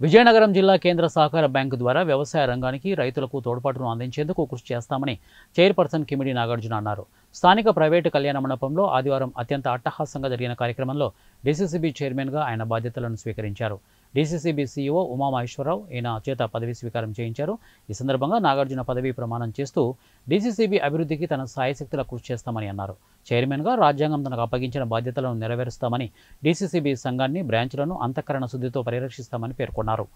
విజయనగరం జిల్లా కేంద్ర సహకార బ్యాంకు ద్వారా వ్యవసాయ రంగానికి రైతులకు తోడ్పాటును అందించేందుకు కృషి చేస్తామని చైర్పర్సన్ కిమిడి నాగార్జున అన్నారు. స్థానిక ప్రైవేటు కళ్యాణ మండపంలో ఆదివారం అత్యంత అట్టహాసంగా జరిగిన కార్యక్రమంలో డీసీసీబీ చైర్మన్గా ఆయన బాధ్యతలను స్వీకరించారు. డీసీసీబీ సీఈఓ ఉమామహేశ్వరరావు ఈయన చేత పదవీ స్వీకారం చేయించారు. ఈ సందర్భంగా నాగార్జున పదవీ ప్రమాణం చేస్తూ డీసీసీబీ అభివృద్ధికి తన సాయశక్తుల కృషి చేస్తామని అన్నారు. చైర్మన్గా రాజ్యాంగం తనకు అప్పగించిన బాధ్యతలను నెరవేరుస్తామని, డీసీసీబీ సంఘాన్ని, బ్రాంచ్లను అంతఃకరణ శుద్ధితో పరిరక్షిస్తామని పేర్కొన్నారు.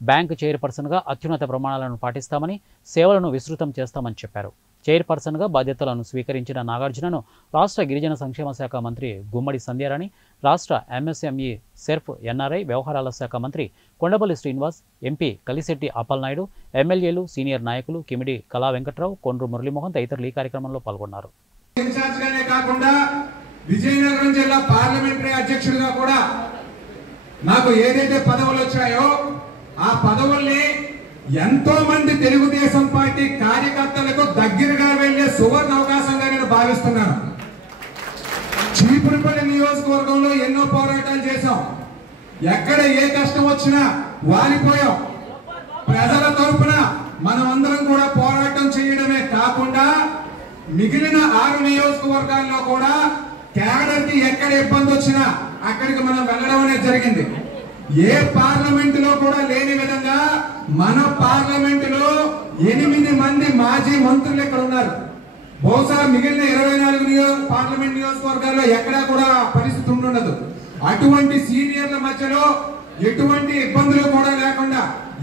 బ్యాంకు చైర్పర్సన్గా అత్యున్నత ప్రమాణాలను పాటిస్తామని, సేవలను విస్తృతం చేస్తామని చెప్పారు. చైర్పర్సన్గా బాధ్యతలను స్వీకరించిన నాగార్జునను రాష్ట్ర గిరిజన సంక్షేమ శాఖ మంత్రి గుమ్మడి సంధ్యారాణి, రాష్ట్ర ఎంఎస్ఎంఈ సెర్ఫ్ ఎన్ఆర్ఐ వ్యవహారాల శాఖ మంత్రి కొండపల్లి శ్రీనివాస్, ఎంపీ కలిశెట్టి అప్పలనాయుడు, ఎమ్మెల్యేలు, సీనియర్ నాయకులు కిమిడి కళా వెంకట్రావు, కొండ్రు మురళీమోహన్ తదితరులు ఈ కార్యక్రమంలో పాల్గొన్నారు. ఇన్ఛార్జ్గానే కాకుండా విజయనగరం జిల్లా పార్లమెంటరీ అధ్యక్షుడిగా కూడా నాకు ఏదైతే పదవులు వచ్చాయో ఆ పదవుల్ని ఎంతో మంది తెలుగుదేశం పార్టీ కార్యకర్తలకు దగ్గరగా వెళ్లే సువర్ణ అవకాశంగా నేను భావిస్తున్నాను. చీపురుపల్లి నియోజకవర్గంలో ఎన్నో పోరాటాలు చేశాం. ఎక్కడ ఏ కష్టం వచ్చినా వాలిపోయాం. ప్రజల తరపున మనం అందరం కూడా పోరాటం చేయడమే కాకుండా మిగిలిన 6 నియోజకవర్గాల్లో కూడా కేడర్కి ఎక్కడ ఇబ్బంది వచ్చినా అక్కడికి మనం వెళ్ళడం అనేది జరిగింది. ఏ పార్లమెంటులో కూడా లేని విధంగా మన పార్లమెంటులో 8 మంది మాజీ మంత్రులు ఇక్కడ ఉన్నారు. బహుశా మిగిలిన 24 పార్లమెంట్ నియోజకవర్గాల్లో ఎక్కడా కూడా పరిస్థితి ఉండదు. అటువంటి సీనియర్ల మధ్యలో ఎటువంటి ఇబ్బందులు కూడా లేకుండా,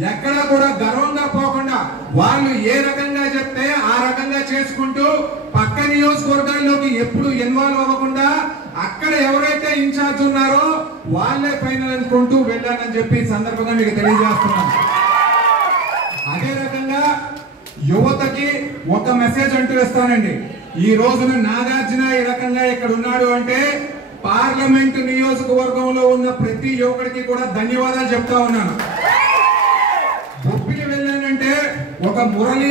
ఎక్కడా కూడా గర్వంగా పోకుండా వాళ్ళు ఏ రకంగా చెప్తే ఆ రకంగా చేసుకుంటూ పక్క నియోజకవర్గాల్లోకి ఎప్పుడు ఇన్వాల్వ్ అవ్వకుండా అక్కడ ఎవరైతే ఇన్ఛార్జ్ ఉన్నారో వాళ్ళే ఫైనల్ అనుకుంటూ వెళ్ళానని చెప్పి సందర్భంగా మీకు తెలియజేస్తున్నాను. అదే రకంగా యువతకి ఒక మెసేజ్ అంటూ ఇస్తానండి. ఈ రోజున నాగార్జున ఈ రకంగా ఇక్కడ ఉన్నాడు అంటే పార్లమెంటు నియోజకవర్గంలో ఉన్న ప్రతి యువకుడికి కూడా ధన్యవాదాలు చెప్తా ఉన్నాను. బొబ్బిలి వెళ్ళానంటే ఒక మురళి